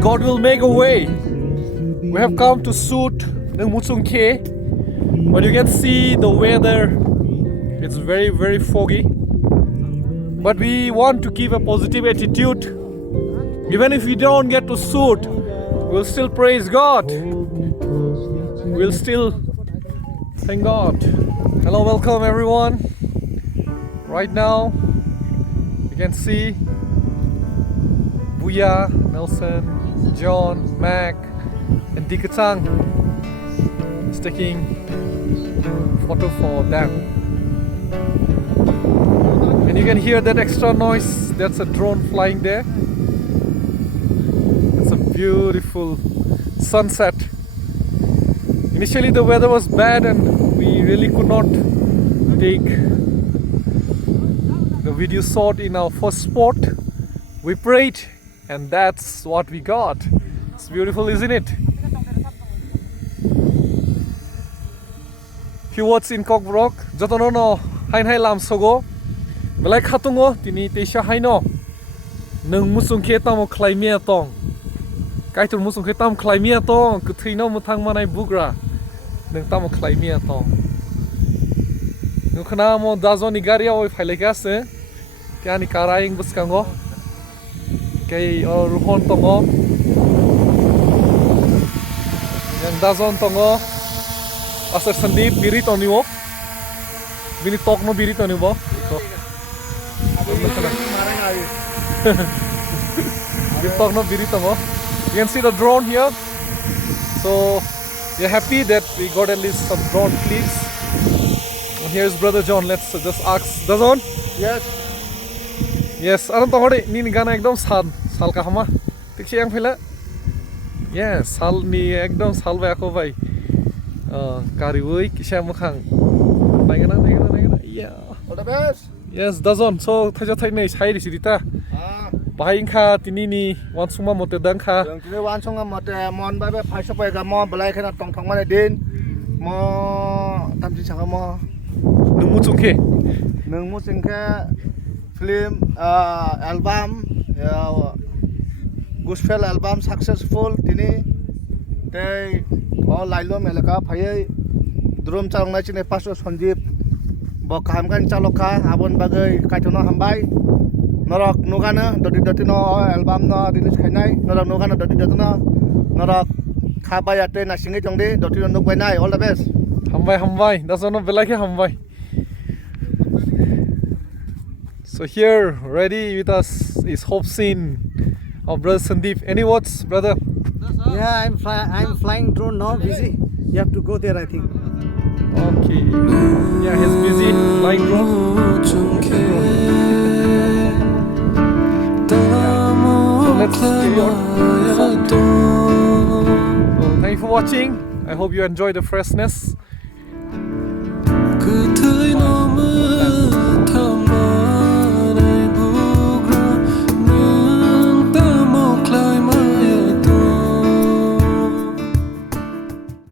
God will make a way. We have come to shoot MUCHUNGKHE, but you can see the weather. It's very, very foggy. But we want to keep a positive attitude. Even if we don't get to shoot, we'll still praise God. We'll still thank God. Hello, welcome everyone. Right now, you can see Buya, Nelson, John, Mac, and Dikatang is taking photo for them. And you can hear that extra noise. That's a drone flying there. It's a beautiful sunset. Initially the weather was bad and we really could not take the video shot in our first spot. We prayed and that's what we got. It's beautiful, isn't it? Few words in Kokborok. Jotono no hain hai lam sogo. Belai khatungo tini teisha haino. Nung MUCHUNGKHE tamo klaimia tong. Kaitur MUCHUNGKHE tam klaimia tong. Kuthino mutang manai bugra. Nung tamo klaimia tong. Nung khana mo dazo ni garia oi phailekas kya ni karaing buskango. Kay Rohan tongo. Yang dazon tongo. Asar Sandeep biri toniwo. Bini tok no biri toniwo. You can see the drone here. So we're happy that we got at least some drone clips. And here's brother John. Let's just ask Dazon. Yes. Yes. Aron tongode ni gana ekdom sal ka hama. Tikse yang phela. Yes, sal ni ekdom sal ba ko bhai. Kari woi kisha mukhang. Naigana. Yeah. All the best. Yes, Dazon. So thaja thai nei sai ri sidita. Bahing kha tini ni wan suma mote dang kha. Yang tini wan sunga mote mon ba ba phai sapai ga mo balai khana tong thong mane din. Mo tamji changa mo. Nung MUCHUNGKHE film album gospel album successful tini tei all lailo melaka phai drum chalong na chine pastor Sandeep bo kaham kan chaloka abon bagai kaitono hambai norok nogana doti no album no release khainai norok nogana doti no norok khabai ate na singi jongde doti no gwainai. All the best. Hambai Dazon no belai ke hambai. So here ready with us is Hope Scene of brother Sandeep. Any words, brother? Yeah, I'm flying drone now, busy. You have to go there, I think. Okay. Yeah, he's busy flying drone. So let's carry on. So thank you for watching. I hope you enjoy the freshness.